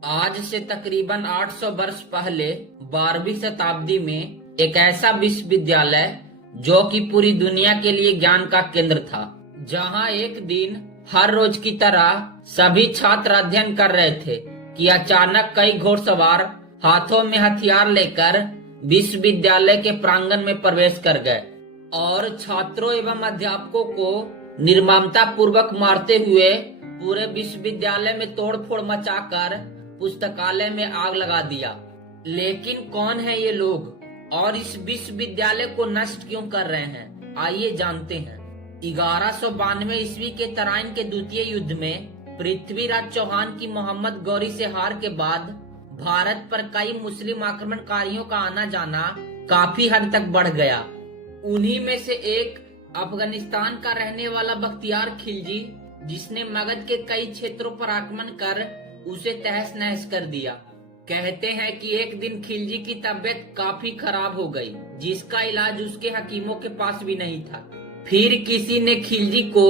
आज से तकरीबन 800 वर्ष पहले 12वीं शताब्दी में एक ऐसा विश्वविद्यालय जो कि पूरी दुनिया के लिए ज्ञान का केंद्र था, जहां एक दिन हर रोज की तरह सभी छात्र अध्ययन कर रहे थे कि अचानक कई घोड़सवार हाथों में हथियार लेकर विश्वविद्यालय के प्रांगण में प्रवेश कर गए और छात्रों एवं अध्यापकों को निर्ममता पूर्वक मारते हुए पूरे विश्वविद्यालय में तोड़फोड़ मचाकर पुस्तकालय में आग लगा दिया। लेकिन कौन है ये लोग और इस विश्वविद्यालय को नष्ट क्यों कर रहे हैं, आइए जानते हैं। 1192 ईस्वी के तराइन के द्वितीय युद्ध में पृथ्वीराज चौहान की मोहम्मद गौरी से हार के बाद भारत पर कई मुस्लिम आक्रमणकारियों का आना जाना काफी हद तक बढ़ गया। उन्हीं में से एक अफगानिस्तान का रहने वाला बख्तियार खिलजी, जिसने मगध के कई क्षेत्रों पर आक्रमण कर उसे तहस नहस कर दिया। कहते हैं कि एक दिन खिलजी की तबीयत काफी खराब हो गई, जिसका इलाज उसके हकीमों के पास भी नहीं था। फिर किसी ने खिलजी को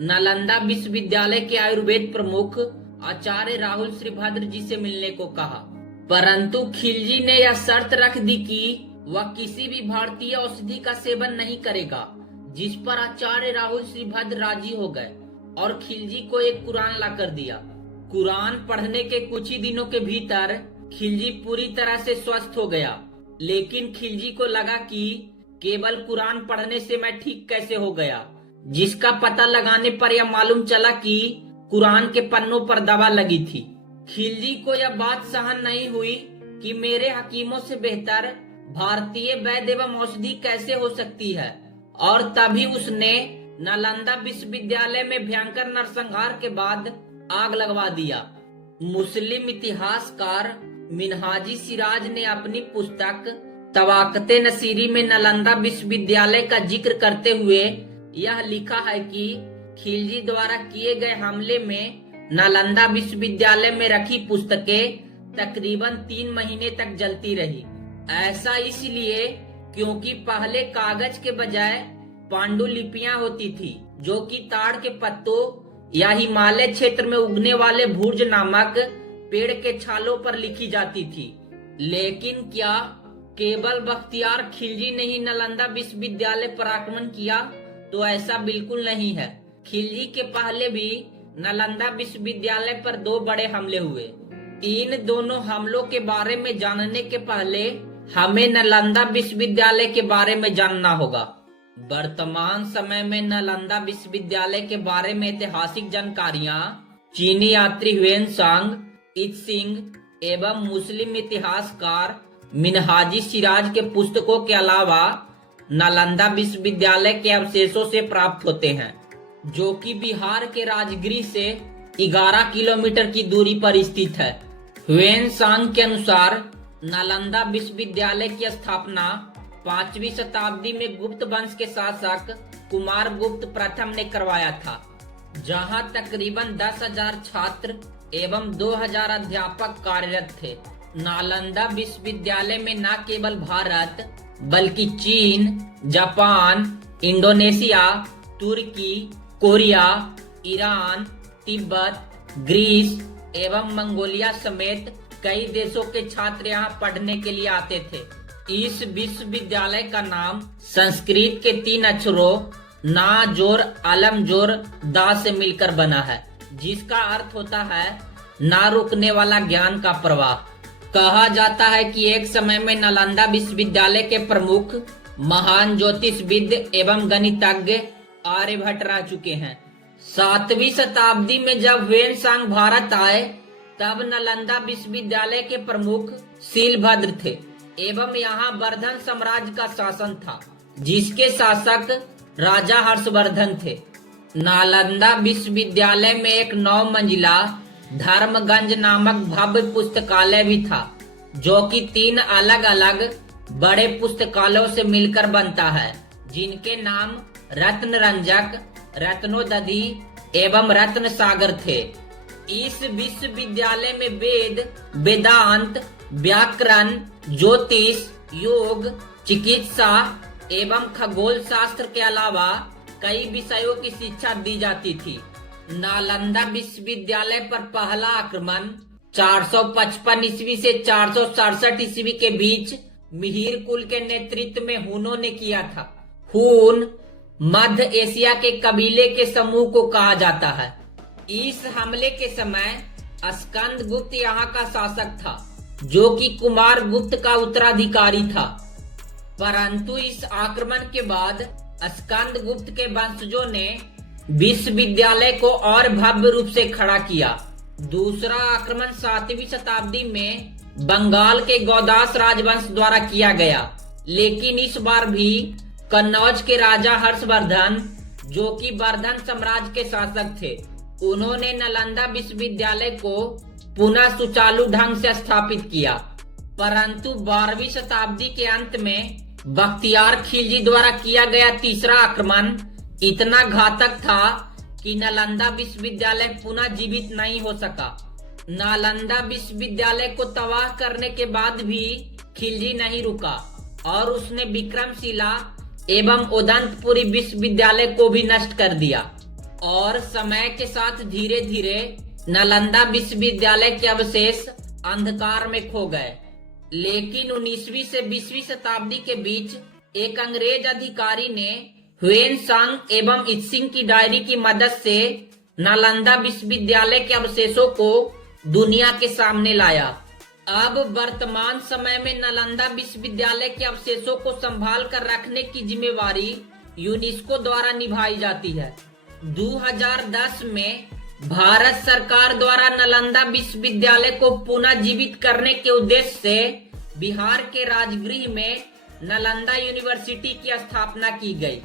नालंदा विश्वविद्यालय के आयुर्वेद प्रमुख आचार्य राहुल श्रीभद्र जी से मिलने को कहा, परंतु खिलजी ने यह शर्त रख दी कि वह किसी भी भारतीय औषधि का सेवन नहीं करेगा, जिस पर आचार्य राहुल श्रीभद्र राजी हो गए और खिलजी को एक कुरान ला कर दिया। कुरान पढ़ने के कुछ ही दिनों के भीतर खिलजी पूरी तरह से स्वस्थ हो गया, लेकिन खिलजी को लगा कि केवल कुरान पढ़ने से मैं ठीक कैसे हो गया, जिसका पता लगाने पर यह मालूम चला कि कुरान के पन्नों पर दवा लगी थी। खिलजी को यह बात सहन नहीं हुई कि मेरे हकीमों से बेहतर भारतीय वैद्य एवं औषधि कैसे हो सकती है, और तभी उसने नालंदा विश्वविद्यालय में भयंकर नरसंहार के बाद आग लगवा दिया। मुस्लिम इतिहासकार मिनहाजी सिराज ने अपनी पुस्तक तवाक़ते नसीरी में नालंदा विश्वविद्यालय का जिक्र करते हुए यह लिखा है कि खिलजी द्वारा किए गए हमले में नालंदा विश्वविद्यालय में रखी पुस्तकें तकरीबन 3 महीने तक जलती रही। ऐसा इसलिए क्योंकि पहले कागज के बजाय पांडुलिपियां होती थी, जो कि ताड़ के पत्तों या हिमालय क्षेत्र में उगने वाले भुर्ज नामक पेड़ के छालों पर लिखी जाती थी। लेकिन क्या केवल बख्तियार खिलजी ने ही नालंदा विश्वविद्यालय पर आक्रमण किया? तो ऐसा बिल्कुल नहीं है। खिलजी के पहले भी नालंदा विश्वविद्यालय पर 2 बड़े हमले हुए। इन दोनों हमलों के बारे में जानने के पहले हमें नालंदा विश्वविद्यालय के बारे में जानना होगा। वर्तमान समय में नालंदा विश्वविद्यालय के बारे में ऐतिहासिक जानकारियां चीनी यात्री ह्वेनसांग इत्सिंग एवं मुस्लिम इतिहासकार मिनहाजी सिराज के पुस्तकों के अलावा नालंदा विश्वविद्यालय के अवशेषों से प्राप्त होते हैं, जो कि बिहार के राजगीर से 11 किलोमीटर की दूरी पर स्थित है। ह्वेनसांग के अनुसार नालंदा विश्वविद्यालय की स्थापना 5वीं शताब्दी में गुप्त वंश के शासक कुमारगुप्त प्रथम ने करवाया था, जहां तकरीबन 10,000 छात्र एवं 2,000 अध्यापक कार्यरत थे। नालंदा विश्वविद्यालय में न केवल भारत बल्कि चीन, जापान, इंडोनेशिया, तुर्की, कोरिया, ईरान, तिब्बत, ग्रीस एवं मंगोलिया समेत कई देशों के छात्र यहाँ पढ़ने के लिए आते थे। इस विश्वविद्यालय का नाम संस्कृत के 3 अक्षरों ना जोर अलम जोर दा से मिलकर बना है, जिसका अर्थ होता है ना रुकने वाला ज्ञान का प्रवाह। कहा जाता है कि एक समय में नालंदा विश्वविद्यालय के प्रमुख महान ज्योतिषविद एवं गणितज्ञ आर्यभट्ट रह चुके हैं। 7वीं शताब्दी में जब ह्वेनसांग भारत आए, तब नालंदा विश्वविद्यालय के प्रमुख शीलभद्र थे एवं यहाँ वर्धन साम्राज्य का शासन था, जिसके शासक राजा हर्षवर्धन थे। नालंदा विश्वविद्यालय में एक 9 मंजिला धर्मगंज नामक भव्य पुस्तकालय भी था, जो कि 3 अलग अलग बड़े पुस्तकालयों से मिलकर बनता है, जिनके नाम रत्नरंजक, रत्नोदधि एवं रत्न सागर थे। इस विश्वविद्यालय में वेद, वेदांत, व्याकरण, ज्योतिष, योग, चिकित्सा एवं खगोल शास्त्र के अलावा कई विषयों की शिक्षा दी जाती थी। नालंदा विश्वविद्यालय पर पहला आक्रमण 455 ईस्वी से 467 ईस्वी के बीच मिहिर कुल के नेतृत्व में हुनों ने किया था। हुन मध्य एशिया के कबीले के समूह को कहा जाता है। इस हमले के समय स्कंद गुप्त यहाँ का शासक था, जो कि कुमार गुप्त का उत्तराधिकारी था। परंतु इस आक्रमण के बाद स्कंद गुप्त के वंशजों ने विश्वविद्यालय को और भव्य रूप से खड़ा किया। दूसरा आक्रमण 7वीं शताब्दी में बंगाल के गौदास राजवंश द्वारा किया गया, लेकिन इस बार भी कन्नौज के राजा हर्षवर्धन, जो कि वर्धन साम्राज्य के शासक थे, उन्होंने नालंदा विश्वविद्यालय को पुनः सुचारू ढंग से स्थापित किया। परंतु 12वीं शताब्दी के अंत में बख्तियार खिलजी द्वारा किया गया तीसरा आक्रमण इतना घातक था कि नालंदा विश्वविद्यालय पुनः जीवित नहीं हो सका। नालंदा विश्वविद्यालय को तबाह करने के बाद भी खिलजी नहीं रुका और उसने विक्रमशिला एवं उदंतपुरी विश्वविद्यालय को भी नष्ट कर दिया और समय के साथ धीरे धीरे नालंदा विश्वविद्यालय के अवशेष अंधकार में खो गए। लेकिन 19वीं से 20वीं शताब्दी के बीच एक अंग्रेज अधिकारी ने ह्वेन सांग एवं इत्सिंग की डायरी की मदद से नालंदा विश्वविद्यालय के अवशेषों को दुनिया के सामने लाया। अब वर्तमान समय में नालंदा विश्वविद्यालय के अवशेषों को संभाल कर रखने की जिम्मेवारी यूनेस्को द्वारा निभाई जाती है। 2010 में भारत सरकार द्वारा नालंदा विश्वविद्यालय को पुनः जीवित करने के उद्देश्य से बिहार के राजगृह में नालंदा यूनिवर्सिटी की स्थापना की गई।